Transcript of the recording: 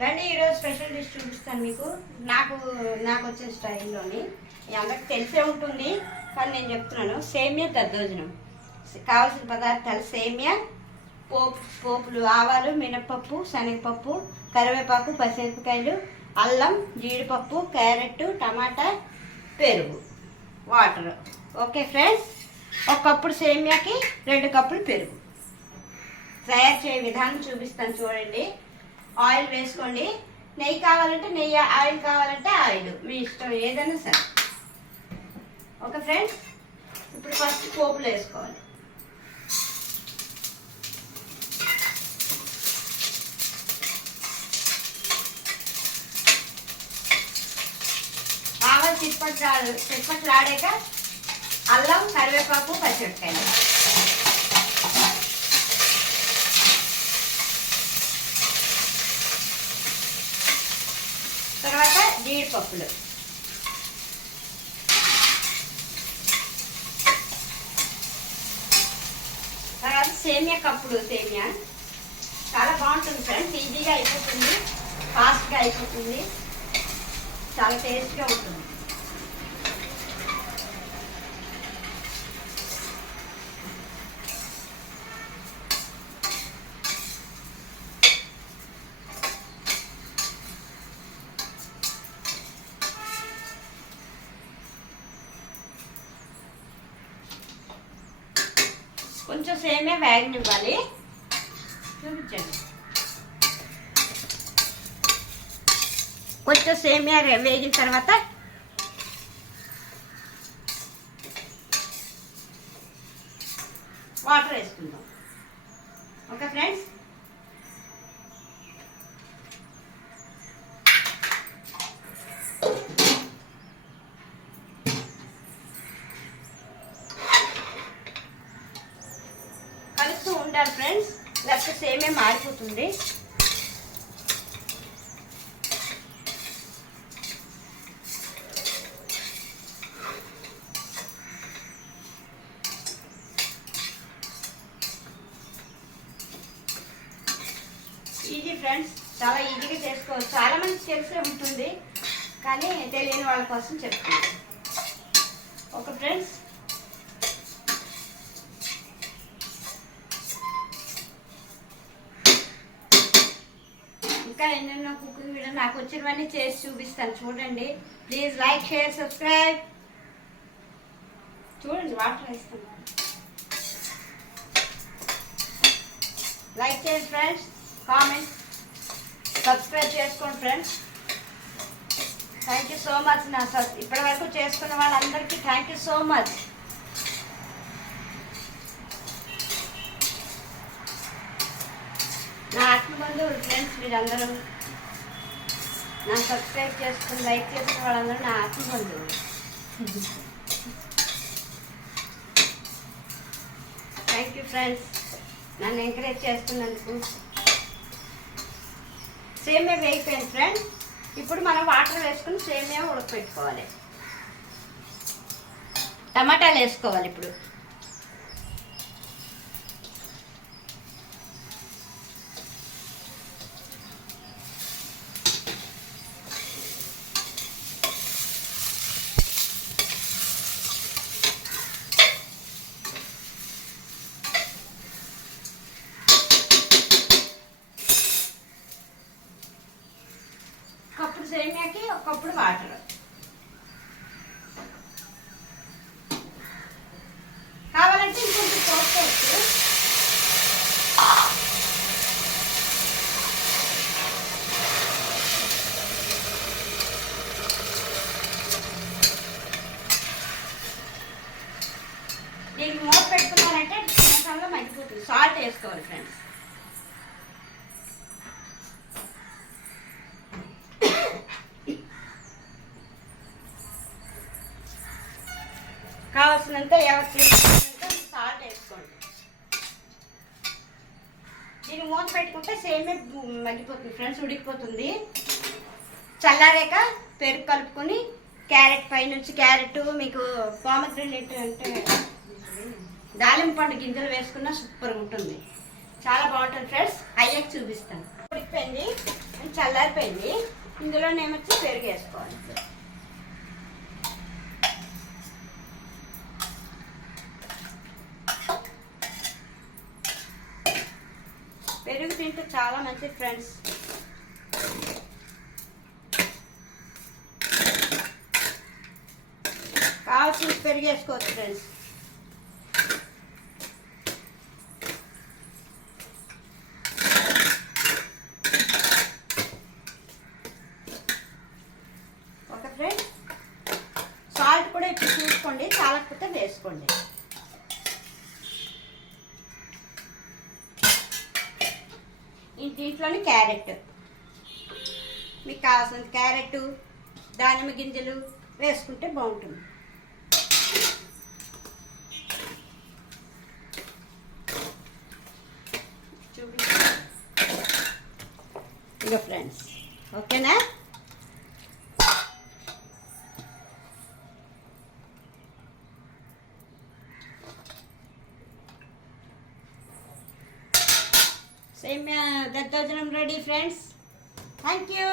రండి ఈరోజు special dish చూపిస్తాను మీకు. నాకు వచ్చిన స్టైల్లోని అందరికి తెలిసే ఉంటుంది, కానీ నేను చెప్తున్నాను. సేమియా దద్దోజనం కావాల్సిన పదార్థాలు: సేమియా, పోపులు, ఆవాలు, మినపప్పు, శనగపప్పు, కరివేపాకు, పచ్చిమిరపకాయలు, అల్లం, జీడిపప్పు, క్యారెట్, టమాటా, పెరుగు, వాటర్. ఓకే ఫ్రెండ్స్, ఒక కప్పుడు సేమియాకి 2 కప్పులు పెరుగు. తయారు చేయ విధానం చూపిస్తాను చూడండి. ఆయిల్ వేసుకోండి. నెయ్యి కావాలంటే నెయ్యి, ఆయిల్ కావాలంటే ఆయిల్, మీ ఇష్టం ఏదైనా సరే. ఓకే ఫ్రెండ్స్, ఇప్పుడు ఫస్ట్ పోపులు వేసుకోవాలి. ఆవాలు చిప్పట్లాడాక అల్లం, కరివేపాకు, పచ్చిమిరపకాయలు. తర్వాత జీడిపప్పులు, తర్వాత సేమియా కప్పుడు. సేమియా చాలా బాగుంటుంది ఫ్రెండ్స్, ఈజీగా అయిపోతుంది, ఫాస్ట్గా అయిపోతుంది, చాలా టేస్ట్గా ఉంటుంది. కొంచెం సేమియా వేగనివ్వాలి. చూపించండి. కొంచెం సేమియా వేగిన తర్వాత వాటర్ వేసుకుందాం. ఓకే ఫ్రెండ్స్, కలుస్తూ ఉండాలి ఫ్రెండ్స్, లేకపోతే సేమియా మారిపోతుంది. ఈజీ ఫ్రెండ్స్, చాలా ఈజీగా చేసుకోవచ్చు. చాలా మందికి తెలిసే ఉంటుంది, కానీ తెలియని వాళ్ళ కోసం చెప్తున్నాను. ఓకే ఫ్రెండ్స్, ఇంకా ఎన్నెన్నో కుకింగ్ వీడియో నాకు వచ్చినవన్నీ చేసి చూపిస్తాను చూడండి. Please like, share, subscribe. చూడండి, వాటర్ వేస్తాను. లైక్ చేయండి ఫ్రెండ్స్, కామెంట్, సబ్స్క్రైబ్ చేసుకోండి friends. Thank you so much. ఇప్పటి వరకు చేసుకున్న వాళ్ళందరికీ థ్యాంక్ యూ సో మచ్. నా ఆత్మబంధువులు ఫ్రెండ్స్, మీరందరూ నా సబ్స్క్రైబ్ చేసుకుని లైక్ చేసిన వాళ్ళందరూ నా ఆత్మబంధువులు. థ్యాంక్ యూ ఫ్రెండ్స్, నన్ను ఎంకరేజ్ చేస్తున్నందుకు. సేమియా వేగిపోయింది ఫ్రెండ్స్. ఇప్పుడు మనం వాటర్ వేసుకుని సేమియా ఉడకపెట్టుకోవాలి. టమాటాలు వేసుకోవాలి. ఇప్పుడు కప్పుడు సేమియాకి ఒక కప్పుడు వాటర్. కావాలంటే ఇంకొంచెం పోసుకోవచ్చు. దీనికి మూత పెట్టుకున్నారంటే నిమిషాల్లో మగ్గిపోతుంది. సాల్ట్ వేసుకోవాలి ఫ్రెండ్స్. కావాల్సినంత సాల్ట్ వేసుకోండి. దీన్ని మూత పెట్టుకుంటే సేమే మగ్గిపోతుంది ఫ్రెండ్స్, ఉడికిపోతుంది. చల్లారాక పెరుగు కలుపుకొని క్యారెట్ పైనుంచి, క్యారెట్ మీకు పోమగ్రెనేట్ అంటే దాలింపు పండు గింజలు వేసుకున్నా సూపర్గా ఉంటుంది, చాలా బాగుంటుంది ఫ్రెండ్స్. అయ్యాక చూపిస్తాను. ఉడికిపోయింది, చల్లారిపోయింది. ఇందులోనేమొచ్చి పెరుగు వేసుకోవాలి. పెరుగు తింటే చాలా మంచిది ఫ్రెండ్స్. కావాల్సిన పెరుగు వేసుకోవచ్చు ఫ్రెండ్స్. ఓకే ఫ్రెండ్స్, సాల్ట్ కూడా ఇప్పుడు చూసుకోండి, చాలకపోతే వేసుకోండి. దీంట్లోని క్యారెట్, మీకు కావాల్సిన క్యారెట్, దానిమ్మ గింజలు వేసుకుంటే బాగుంటుంది. ఇక ఫ్రెండ్స్, ఓకేనా? సేమియా దద్దోజనం రెడీ ఫ్రెండ్స్. Thank you.